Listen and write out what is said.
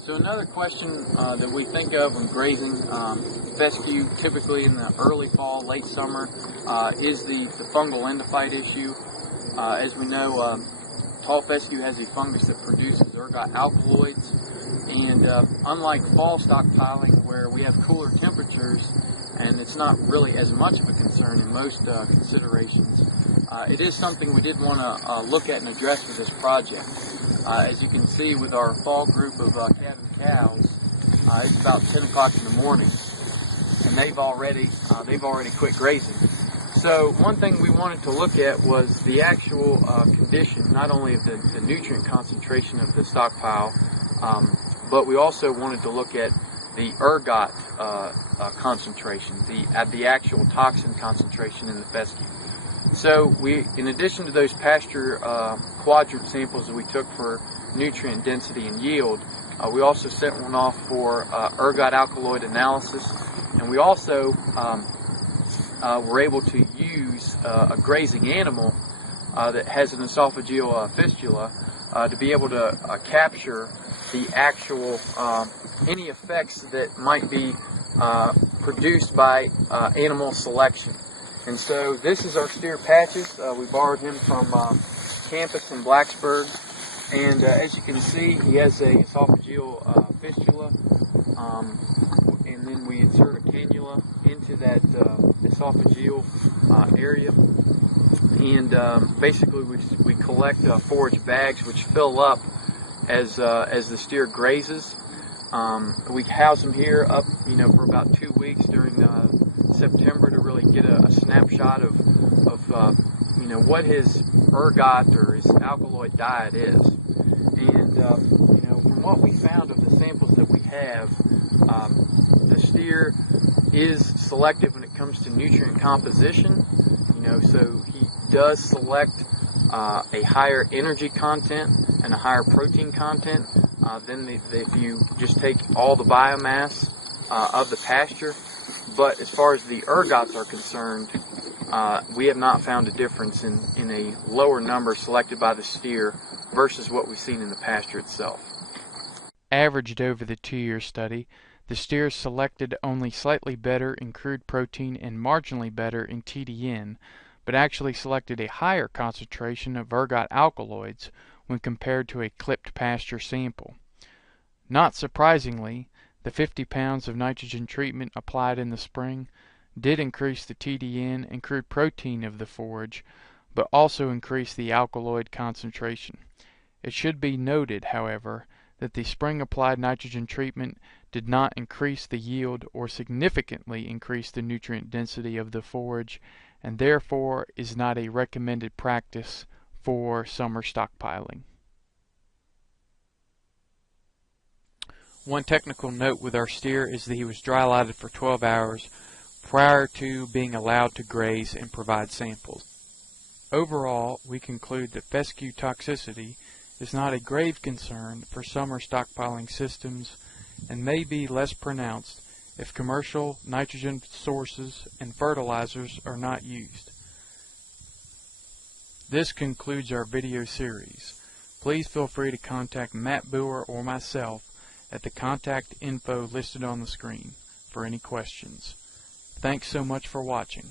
So another question that we think of when grazing fescue, typically in the early fall, late summer, is the fungal endophyte issue. As we know, tall fescue has a fungus that produces ergot alkaloids, and unlike fall stockpiling where we have cooler temperatures and it's not really as much of a concern in most considerations, it is something we did want to look at and address with this project. As you can see with our fall group of calving cows, it's about 10 o'clock in the morning, and they've already quit grazing. So one thing we wanted to look at was the actual condition, not only of the nutrient concentration of the stockpile, but we also wanted to look at the ergot concentration, the actual toxin concentration in the fescue. So in addition to those pasture quadrant samples that we took for nutrient density and yield, we also sent one off for ergot alkaloid analysis, and we also were able to use a grazing animal that has an esophageal fistula to be able to capture the actual any effects that might be produced by animal selection. And so this is our steer Patches. We borrowed him from campus in Blacksburg, and as you can see, he has a esophageal fistula, and then we insert a cannula into that esophageal area, and basically we collect forage bags which fill up as the steer grazes. We house him here up, for about 2 weeks during September to really get a snapshot of what his ergot or his alkaloid diet is. And from what we found of the samples that we have, the steer is selective when it comes to nutrient composition. So he does select a higher energy content and a higher protein content than if you just take all the biomass of the pasture. But as far as the ergots are concerned, we have not found a difference in a lower number selected by the steer versus what we've seen in the pasture itself. Averaged over the 2-year study, the steers selected only slightly better in crude protein and marginally better in TDN, but actually selected a higher concentration of ergot alkaloids when compared to a clipped pasture sample. Not surprisingly, the 50 pounds of nitrogen treatment applied in the spring did increase the TDN and crude protein of the forage, but also increased the alkaloid concentration. It should be noted, however, that the spring applied nitrogen treatment did not increase the yield or significantly increase the nutrient density of the forage, and therefore is not a recommended practice for summer stockpiling. One technical note with our steer is that he was dry lighted for 12 hours prior to being allowed to graze and provide samples. Overall, we conclude that fescue toxicity is not a grave concern for summer stockpiling systems and may be less pronounced if commercial nitrogen sources and fertilizers are not used. This concludes our video series. Please feel free to contact Matt Boer or myself at the contact info listed on the screen for any questions. Thanks so much for watching.